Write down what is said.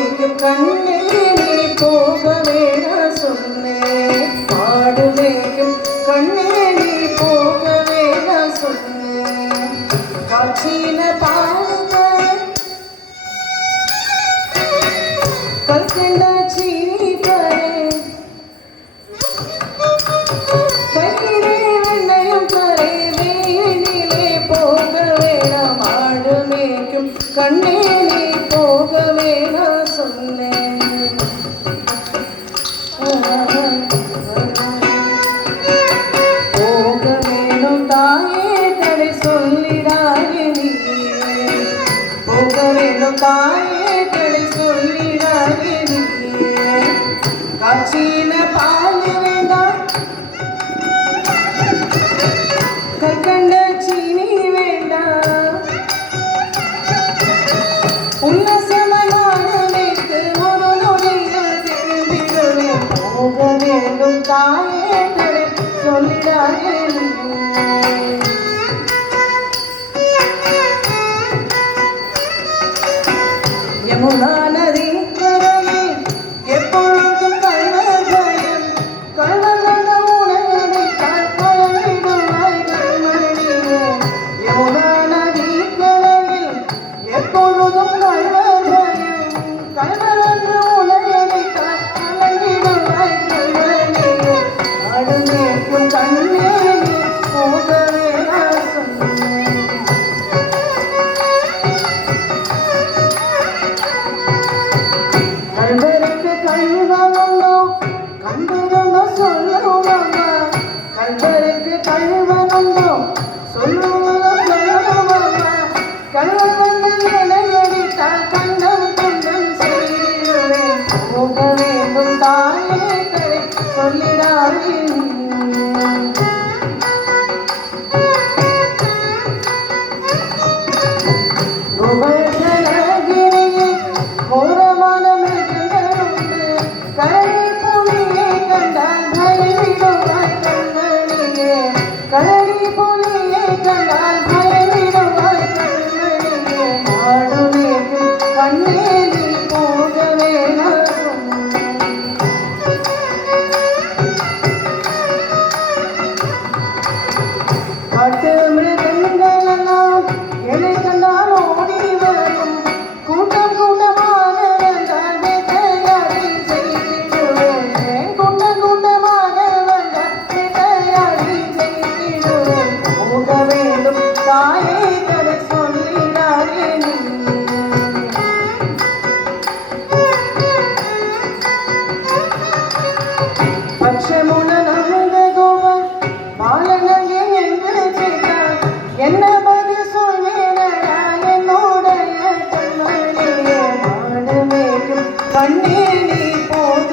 மேய்க்கும் கண்ணே நீ போக வேணாம் சொன்னேன். மாடு மேய்க்கும் கண்ணே நீ போக வேணாம் சொன்னேன். காட்சியின பாருங்க கல்கண்ட சீனி பாரு கையிலே வெண்ணையும் தரை வேணிலே போக வேணாம். மாடு மேய்க்கும் கண்ணே நீ போக வேணாம் சொன்னேன். போக வேணும் தாயே தடை சொல்லிடாயே நீ. போக வேணும் தாயே தடை சொல்லிடாயே நீ. காட்சியின பால் வேண்டாம் கற்கண்ட சீனி வேண்டாம். உல்லாசமான வைத்து ஒரு நொடியில் திரும்பிடுவேன். போக வேண்டும் தாயே தடை சொல்லிடாயே நீ. யமுனா நதி கரையில் எப்பொழுதும் கள்வர் பயம். கள்வர்கள் உணவடித்தால் கலங்கிடுவாய் கண்மணியே. யமுனா நதி கரையில் எப்பொழுதும் கள்வர் பயம். கள்வர்கள் உணவடித்தால் கலங்கிடுவாய் கண்மணியே. ஆடு மேய்க்கும் கண்ணே நீ போக வேணாம் சொன்னேன். கல்வருக்கு கழுவனுண்டோ கண்டிருந்தோ சொல்லுவாங்க. கல்வருக்கு கழுவனுண்டோ சொல்லுவாங்க. கல்வர் வந்து நிலையடித்தால் கண்டம் கண்டம் செய்திடுவேன். போக வேண்டும் தாயே தடை சொல்லிடாதே நீ. கோவர்தனகிரியில் கோரமான மிருகங்களுண்டு. கரடி புலியை கண்டால் பயமிடுவாய் கண்மணியே. கரடி புலியை கண்டால் பயமிடுவாய் கண்மணியே. மாடு மேய்க்கும் கண்ணே நீ போக வேணாம் சொன்னேன். காட்டு மிருகங்களெல்லாம் என்னை கண்டால் ஓடி வரும். கூட்டம் கூட்டமாக வந்தால் வேட்டையாடி செய்திடுவேன். கூட்டம் கூட்டமாக வந்தால் வேட்டையாடி செய்திடுவேன். போக வேண்டும் தாயே தடை சொல்லிடாதே நீ. பட்சமுன நழுத கோவர் பாலனங்கே என்று கேட்டார். என்ன பதில் சொல்வேனடா என்னுடைய கண்மணியே. மாடு மேய்க்கும் கண்ணே நீ போக